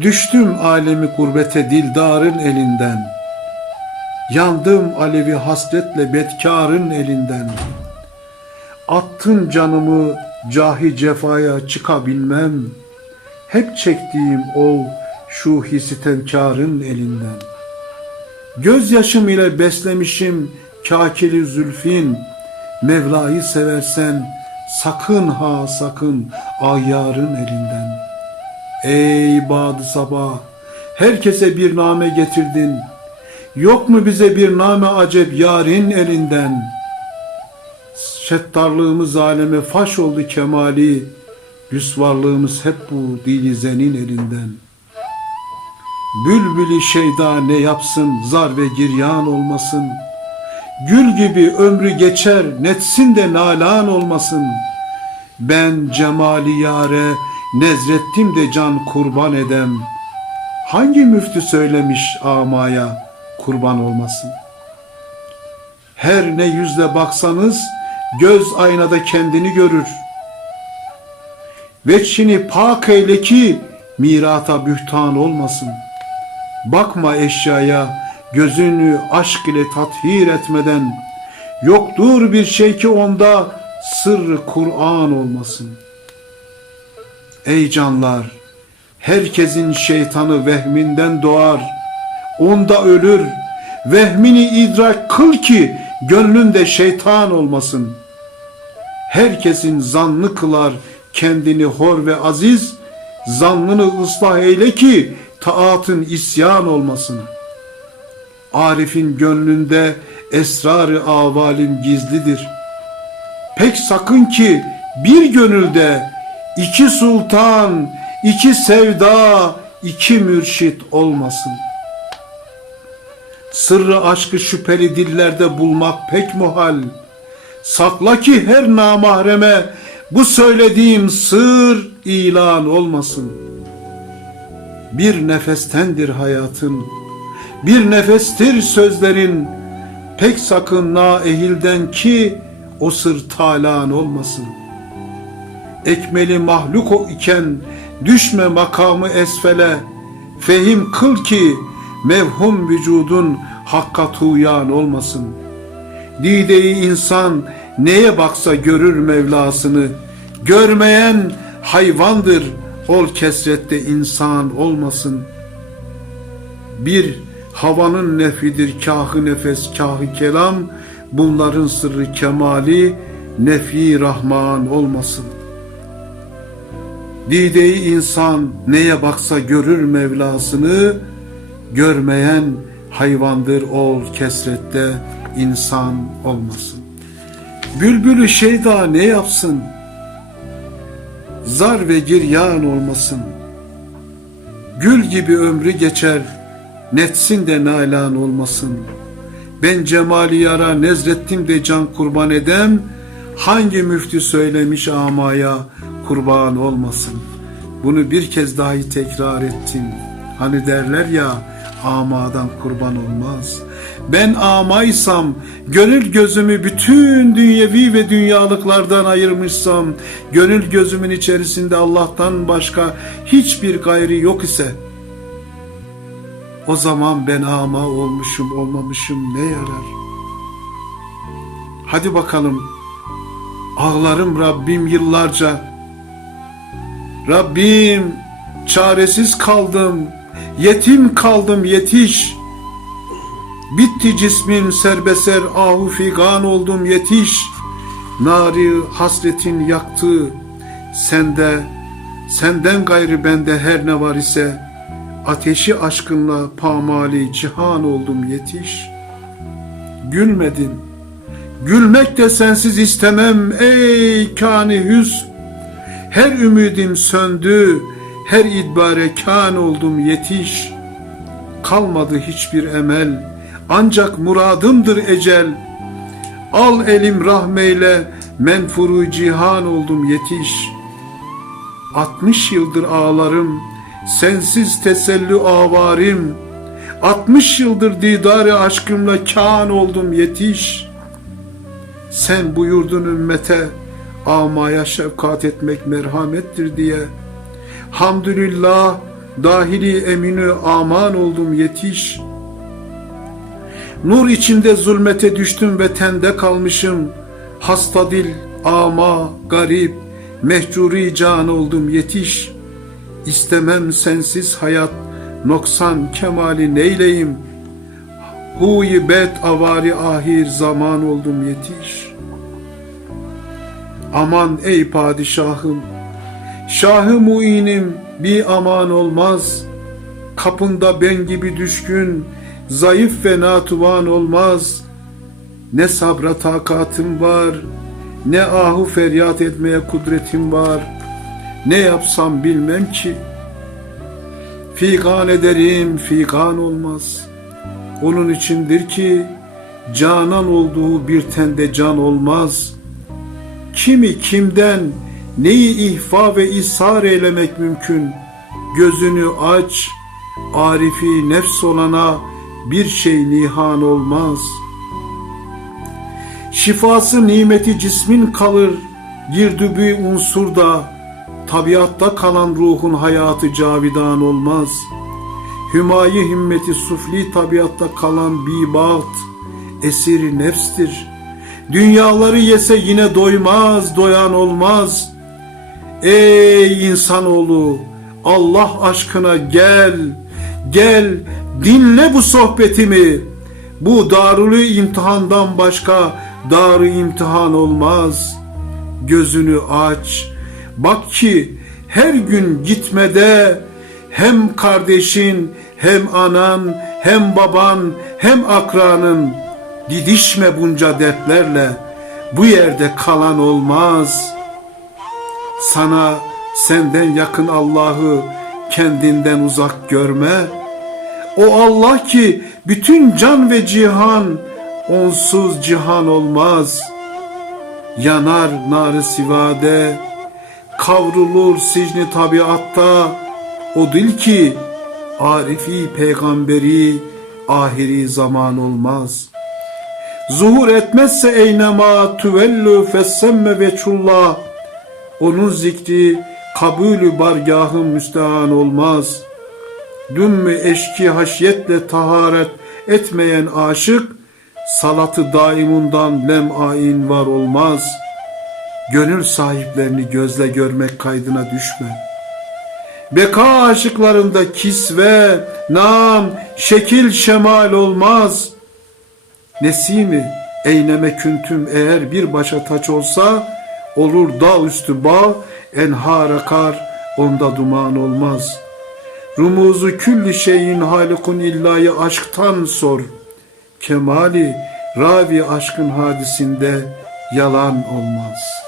Düştüm alemi gurbete dildarın elinden. Yandım alevi hasretle betkarın elinden. Attın canımı cahi cefaya çıkabilmem. Hep çektiğim o şu hisitenkarın elinden. Gözyaşım ile beslemişim kakili zülfin. Mevla'yı seversen sakın ha sakın ayyarın elinden. Ey badı sabah, herkese bir name getirdin. Yok mu bize bir name acep yarın elinden? Şettarlığımız aleme faş oldu kemali. Rüsvarlığımız hep bu dili zenin elinden. Bülbülü şeyda ne yapsın, zar ve giryan olmasın. Gül gibi ömrü geçer, netsin de nalan olmasın. Ben cemali yare, nezrettim de can kurban edem. Hangi müftü söylemiş amaya kurban olmasın? Her ne yüzle baksanız, göz aynada kendini görür. Veçhini pak eyle ki mirata bühtan olmasın. Bakma eşyaya gözünü aşk ile tathir etmeden. Yoktur bir şey ki onda sırrı Kur'an olmasın. Ey canlar! Herkesin şeytanı vehminden doğar. Onda ölür. Vehmini idrak kıl ki gönlünde şeytan olmasın. Herkesin zannı kılar kendini hor ve aziz, zannını ıslah eyle ki taatın isyan olmasın. Arif'in gönlünde esrarı avalim gizlidir. Pek sakın ki bir gönülde iki sultan, iki sevda, iki mürşit olmasın. Sırrı aşkı şüpheli dillerde bulmak pek muhal. Sakla ki her namahreme bu söylediğim sır ilan olmasın. Bir nefestendir hayatın, bir nefestir sözlerin. Pek sakın na ehilden ki o sır talan olmasın. Ekmeli mahluk o iken düşme makamı esfele. Fehim kıl ki mevhum vücudun hakka tuğyan olmasın. Dideyi insan neye baksa görür Mevlasını. Görmeyen hayvandır, ol kesrette insan olmasın. Bir havanın nefidir kahı nefes kahı kelam, bunların sırrı kemali nefi rahman olmasın. Dideyi insan neye baksa görür Mevlasını, görmeyen hayvandır ol kesrette insan olmasın. Bülbülü şeyda ne yapsın? Zar ve giryan olmasın. Gül gibi ömrü geçer, netsin de nalan olmasın. Ben cemali yara nezrettim de can kurban edem, hangi müftü söylemiş amaya kurban olmasın. Bunu bir kez dahi tekrar ettim. Hani derler ya, amadan kurban olmaz. Ben amaysam, gönül gözümü bütün dünyevi ve dünyalıklardan ayırmışsam, gönül gözümün içerisinde Allah'tan başka hiçbir gayri yok ise, o zaman ben ama olmuşum olmamışım ne yarar? Hadi bakalım, ağlarım Rabbim yıllarca, Rabbim çaresiz kaldım, yetim kaldım yetiş. Bitti cismim serbeser ahu figan oldum yetiş. Nari hasretin yaktı sende, senden gayrı bende her ne var ise ateşi aşkınla pamali cihan oldum yetiş. Gülmedin, gülmek de sensiz istemem ey kani hüsn. Her ümidim söndü, her idbare kan oldum yetiş. Kalmadı hiçbir emel, ancak muradımdır ecel. Al elim rahmeyle, menfuru cihan oldum yetiş. Altmış yıldır ağlarım, sensiz teselli avarim. Altmış yıldır didarı aşkımla kan oldum yetiş. Sen buyurdun ümmete, amaya şefkat etmek merhamettir diye. Hamdülillah dahili eminü aman oldum yetiş. Nur içinde zulmete düştüm ve tende kalmışım. Hasta dil, ama, garip, mehcuri can oldum yetiş. İstemem sensiz hayat, noksan kemali neyleyim? Huyi bet avari ahir zaman oldum yetiş. Aman ey padişahım, Şahı muinim bir aman olmaz. Kapında ben gibi düşkün, zayıf ve natuvan olmaz. Ne sabra takatım var, ne ahu feryat etmeye kudretim var. Ne yapsam bilmem ki. Figan ederim, figan olmaz. Onun içindir ki canan olduğu bir tende can olmaz. Kimi kimden neyi ihfa ve ishar eylemek mümkün? Gözünü aç, arifi nefs olana bir şey nihan olmaz. Şifası nimeti cismin kalır, girdübü unsur da, tabiatta kalan ruhun hayatı cavidan olmaz. Hümayi himmeti sufli tabiatta kalan bir baht, esiri nefstir. Dünyaları yese yine doymaz, doyan olmaz. Ey insanoğlu, Allah aşkına gel, gel, dinle bu sohbetimi. Bu darülü imtihandan başka darı imtihan olmaz. Gözünü aç, bak ki her gün gitmede hem kardeşin, hem anan, hem baban, hem akranın didişme bunca dertlerle bu yerde kalan olmaz. Sana senden yakın Allah'ı kendinden uzak görme. O Allah ki bütün can ve cihan onsuz cihan olmaz. Yanar narı sivade, kavrulur sicni tabiatta. O dil ki arifi peygamberi ahiri zaman olmaz. Zuhur etmezse eynema tüvellü fessemme veçullah. Onun zikri kabulü bargahın müstehan olmaz. Dümmü eşki haşyetle taharet etmeyen aşık, salatı daimundan lem ain var olmaz. Gönül sahiplerini gözle görmek kaydına düşme. Beka aşıklarında kisve, nam, şekil şemal olmaz. Nesimi, eyneme küntüm eğer bir başa taç olsa, olur dağ üstü bağ, enhar akar, onda duman olmaz. Rumuzu külli şeyin halikun illayı aşktan sor. Kemali, ravi aşkın hadisinde yalan olmaz.''